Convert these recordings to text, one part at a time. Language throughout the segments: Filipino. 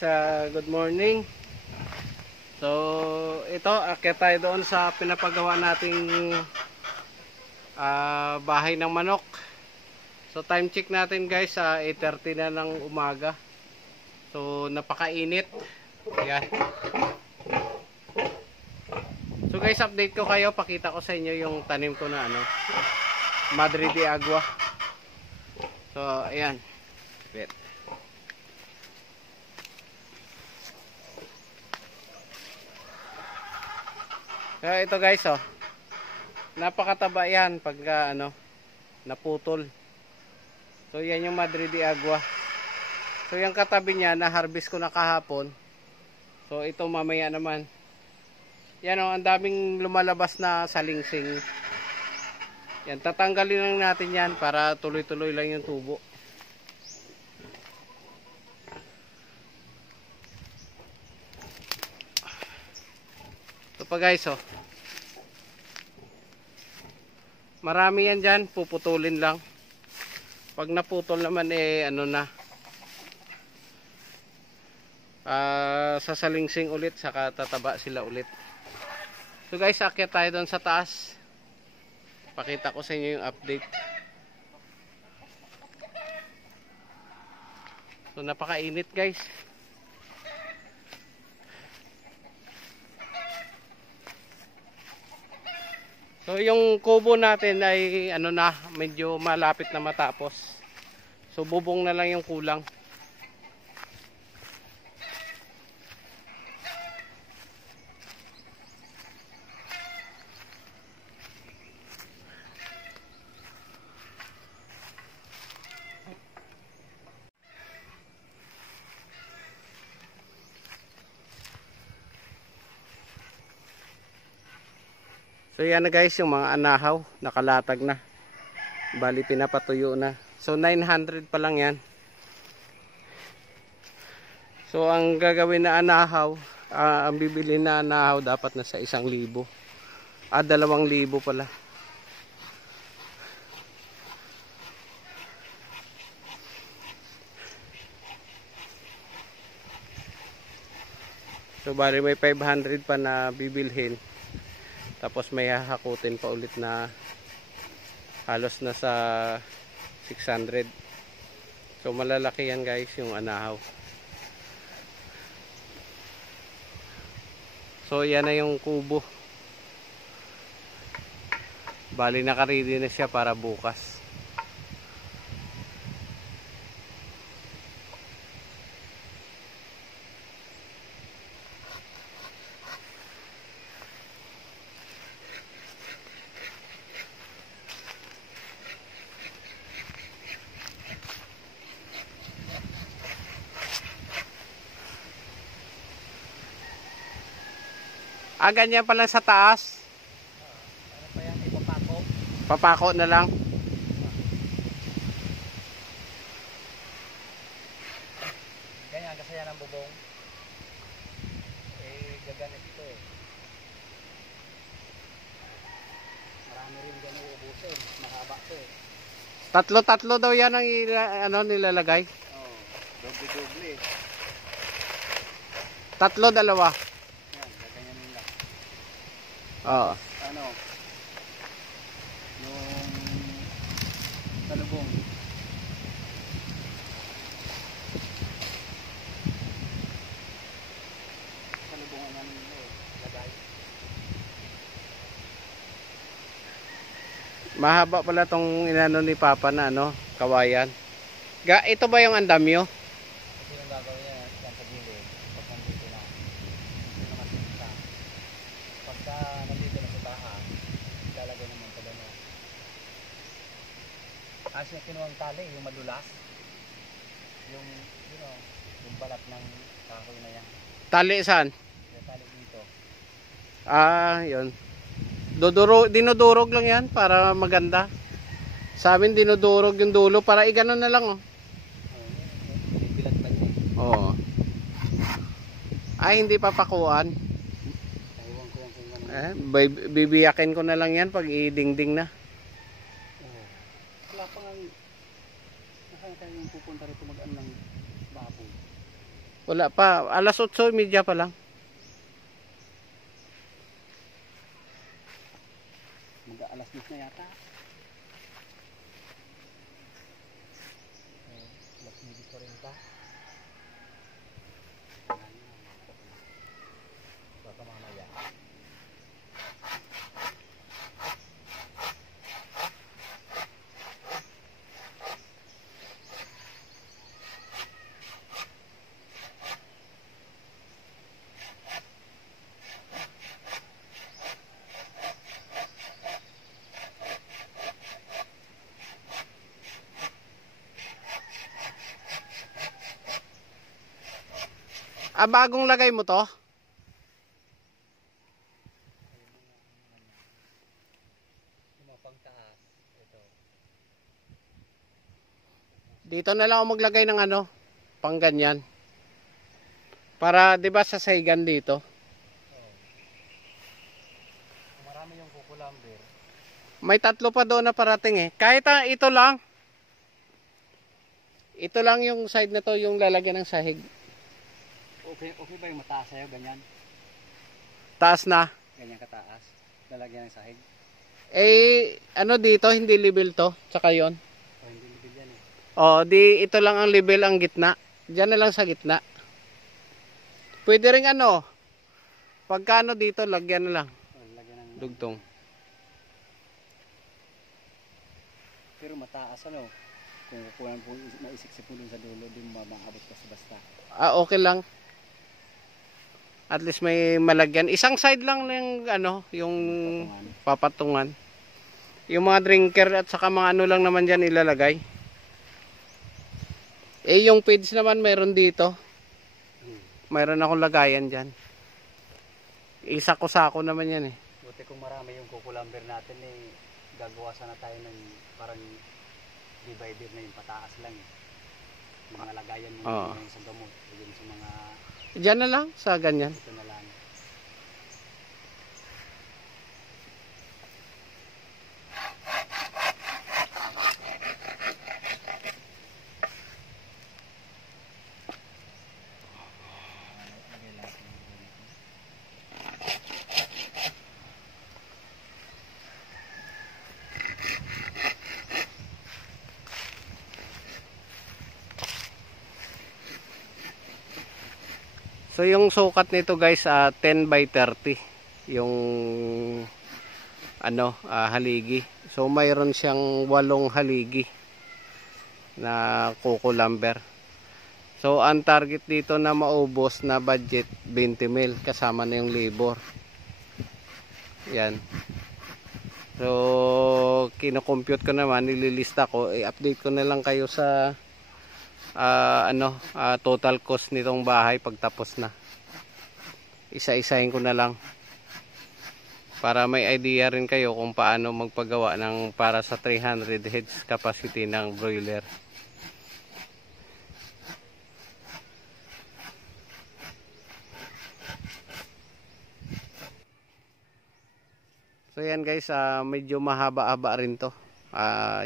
guys, good morning. So ito, akyat tayo doon sa pinapagawa nating bahay ng manok. So time check natin guys, 8:30 na ng umaga. So napakainit. Ayan. So guys, update ko kayo, pakita ko sa inyo yung tanim ko na Madre de Agua. So ayan. Wait. Kaya ito guys, napakataba yan pagka naputol. So yan yung Madre de Agua. So yung katabi niya na harvest ko na kahapon. So ito mamaya naman. Yan ang daming lumalabas na salingsing. Yan, tatanggalin lang natin yan para tuloy-tuloy lang yung tubo. Ito pa guys, marami yan dyan, puputulin lang. Pag naputol naman sasalingsing ulit, saka tataba sila ulit. So guys, akyat tayo doon sa taas. Pakita ko sa inyo yung update. So napakainit guys. So yung kubo natin ay medyo malapit na matapos. So bubong na lang yung kulang. So yan na guys, yung mga anahaw, nakalatag na. Bali pinapatuyo na. So 900 pa lang yan. So ang gagawin na anahaw, ang bibili na anahaw dapat na sa 1,000. 2,000 pala. So bali may 500 pa na bibilhin. Tapos may hahakutin pa ulit na halos na sa 600. So malalaki yan guys yung anahaw. So yan na yung kubo. Bali naka-ready na siya para bukas. Ganyan pala sa taas. Ano pa yan? Ipapako? Papako na lang. Ganyan kasi yan ang bubong. Gaganit ito Marami rin ganun uubusin. Mahaba ito Tatlo daw yan ang nilalagay. Oo. Doble-doble. 3, 2. Oo. Yung salubong. Salubongan namin lagay. Mahaba pala tong inano ni Papa na kawayan. Ito ba yung andamyo? Ito yung gagawin niya yan sa gilid. Pag nandito na. Ito naman isa. Pagka nandito na sa baha, ilalagay naman sa gano'n. Kasi kinuwang tali, yung madulas. Yung balat ng kahoy na yan. Tali saan? Yung tali dito. Yun. Dinudurog lang yan para maganda. Sa amin dinudurog yung dulo para iganon na lang May bilat ba niya? Oo. Ay hindi papakuan. Ewan ko yan kung ano. Bibiyakin ko na lang yan pag idingding na. Wala pang nasaan tayo yung pupunta rito mag-ano ng baboy. Wala pa. Alas 8:30 pa lang. Mag-alas 10 na yata. Alas 10 pa rin pa. Baka mamaya. Ah, bagong lagay mo to? Pang taas. Ito. Dito na lang ako maglagay ng ano, pang ganyan. Para 'di ba sa saigan dito. Marami yung kukulamber. May 3 pa doon na parating eh. Kahit ito lang. Ito lang yung side na to yung lalagyan ng sahig. Okay ba yung mataas sa'yo? Ganyan? Taas na. Ganyan kataas? Lalagyan ng sahig? Eh, ano dito, hindi level to. Tsaka yon. O hindi libil yan eh. O, di ito lang ang level ang gitna. Diyan na lang sa gitna. Pwede rin ano, pagkano dito, lagyan na lang. Lagyan ng Dugtong. Pero mataas ano? Kung kukuha po, maisiksip mo dun sa dulo, di mo maabot ka sa basta. Ah, okay lang. At least may malagyan. Isang side lang ng ano, yung papatungan. Yung mga drinker at saka mga ano lang naman dyan ilalagay. Eh, yung page naman meron dito. Mayroon akong lagayan dyan. Isa-ko-sako naman yan eh. Buti kung marami yung kukulamber natin eh, gagawa sana tayo ng parang divider na yung pataas lang eh. Mga lagayan mo yung sa gamot. Yung sa mga... Diyan na lang, sa ganyan. Ito na lang. So yung sukat nito guys, 10 by 30 yung ano, haligi. So mayroon siyang 8 haligi na kukulamber. So ang target dito na maubos na budget 20 mil kasama na yung labor. Yan. So kino-compute ko naman, nililista ko, i-update ko na lang kayo sa total cost nitong bahay pagtapos na. Isa-isahin ko na lang para may idea rin kayo kung paano magpagawa ng para sa 300 heads capacity ng broiler. So yan guys, medyo mahaba-haba rin to,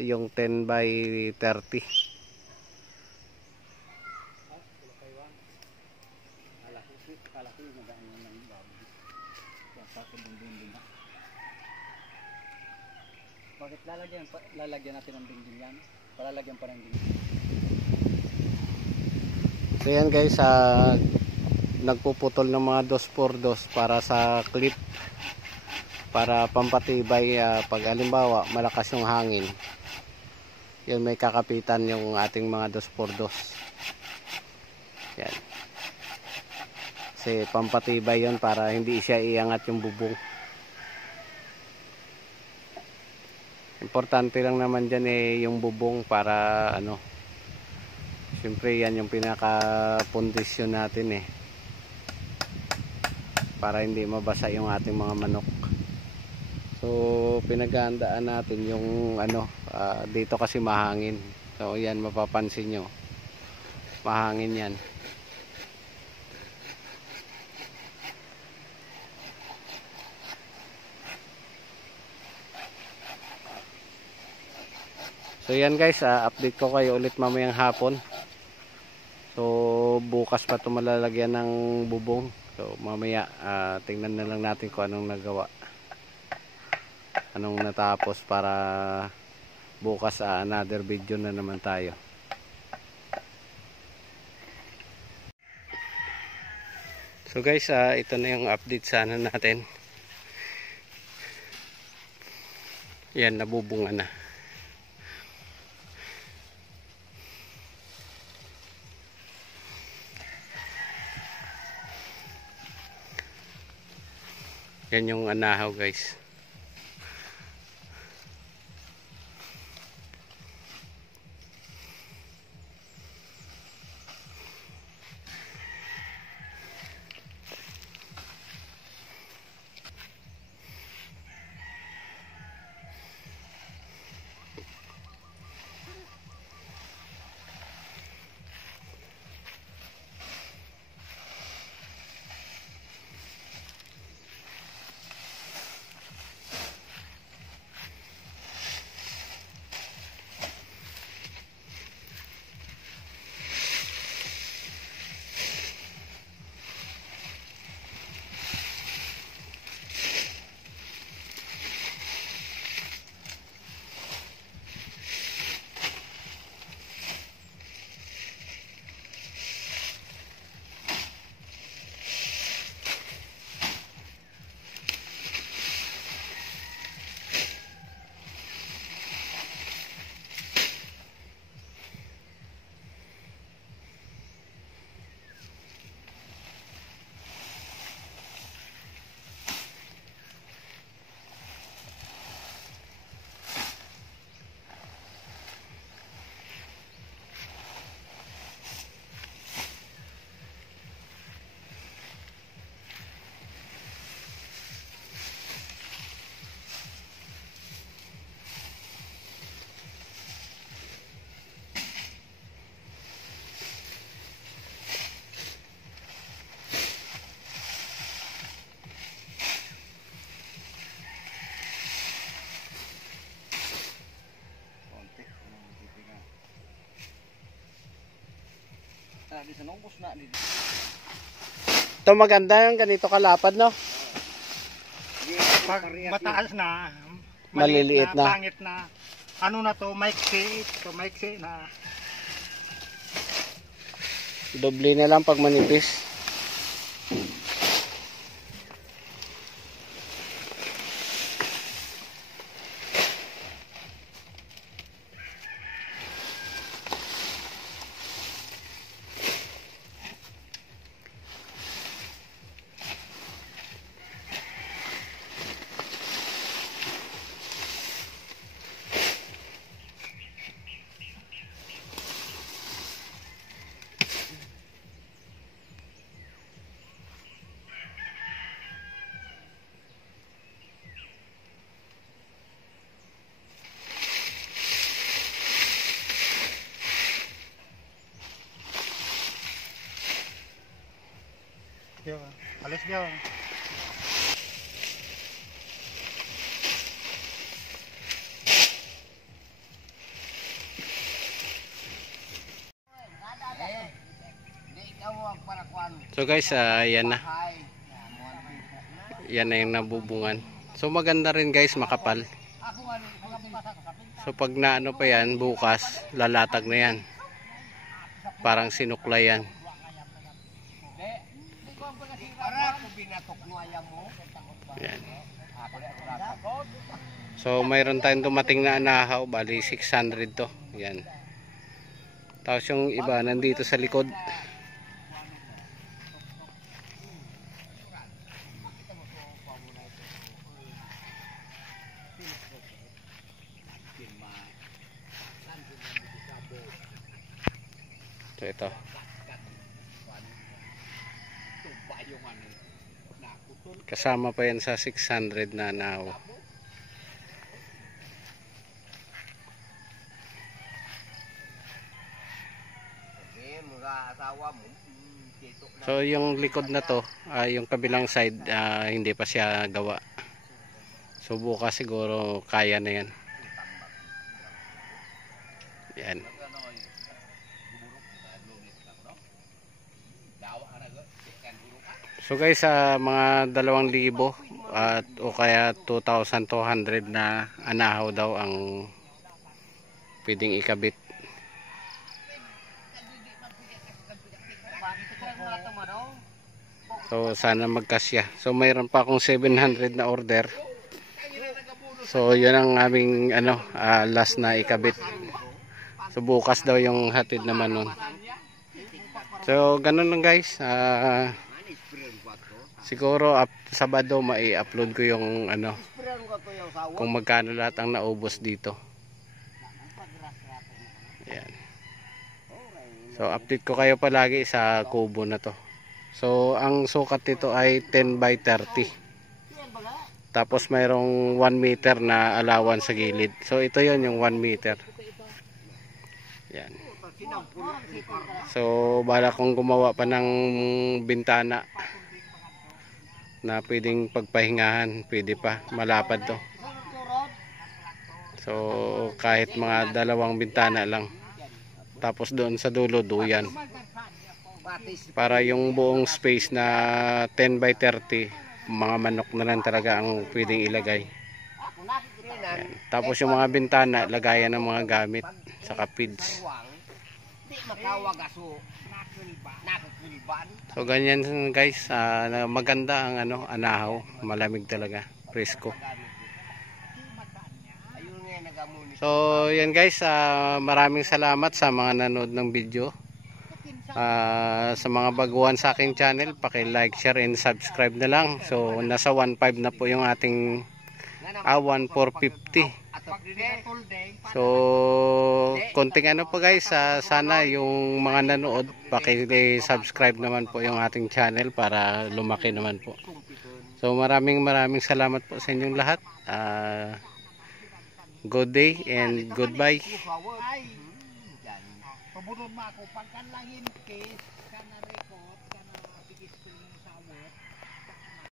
yung 10 by 30. Bakit lalagyan natin ng dingding yan? Palalagyan pa ng dingding. So yan guys, nagpuputol ng mga 2x2 para sa clip, para pampatibay pag halimbawa malakas yung hangin. Yan, may kakapitan yung ating mga 2x2. Yan. Kasi pampatibay yun para hindi siya iangat yung bubong. Importante lang naman dyan yung bubong para ano, siyempre yan yung pinaka-pundisyon natin para hindi mabasa yung ating mga manok. So pinaghahandaan natin yung ano, dito kasi mahangin. So yan, mapapansin nyo, mahangin yan. So yan guys, update ko kayo ulit mamayang hapon. So bukas pa ito malalagyan ng bubong. So mamaya tingnan na lang natin kung anong nagawa, anong natapos, para bukas another video na naman tayo. So guys, ito na yung update sana natin. Yan, nabubunga na. Yan yung anahaw guys. Ito maganda yung ganito kalapad, no? Pag mataas na, Maliliit na. pangit na, ano na to, maiksi, na. Doble na lang pag manipis. Yo, alis yo. So guys, yan na. Yan na yung nabubungan. So maganda rin guys, makapal. So pag naano pa yan, bukas, lalatag na yan. Parang sinuklay yan. Yan. So mayroon tayong dumating na anahaw, bali 600 to. Yan. Tapos yung iba nandito sa likod. So ito. Kasama pa yan sa 600 na anahaw. So yung likod na to, yung kabilang side, hindi pa siya gawa. So bukas siguro kaya na yan. Yan. So guys, sa mga 2,000 at o kaya 2,200 na anahaw daw ang pwedeng ikabit. So sana magkasya. So mayroon pa akong 700 na order. So yun ang aming last na ikabit. So bukas daw yung hatid naman nun. So ganun lang guys. Siguro Sabado mai-upload ko yung kung magkano lahat ang naubos dito. Ayan. So update ko kayo palagi sa kubo na to. So ang sukat nito ay 10 by 30. Tapos mayroong 1 meter na allowance sa gilid. So ito yon yung 1 meter. Yan. So bala kong gumawa pa ng bintana na pwedeng pagpahingahan, pwede pa, malapad to. So kahit mga 2 bintana lang. Tapos doon sa dulo duyan. Para yung buong space na 10 by 30, mga manok na lang talaga ang pwedeng ilagay. Yan. Tapos yung mga bintana, lagayan ng mga gamit saka feeds. So ganyan guys, maganda ang anahaw, malamig talaga, presko. So yan guys, maraming salamat sa mga nanood ng video. Sa mga baguhan sa aking channel, paki-like, share and subscribe na lang. So nasa 1.5 na po yung ating 1,450. So konting pa guys, sana yung mga nanood paki-subscribe naman po yung ating channel para lumaki naman po. So maraming salamat po sa inyong lahat. Good day and goodbye. Pabunod mo ako pagkanlangin case kana record kana bigis ko yung sawot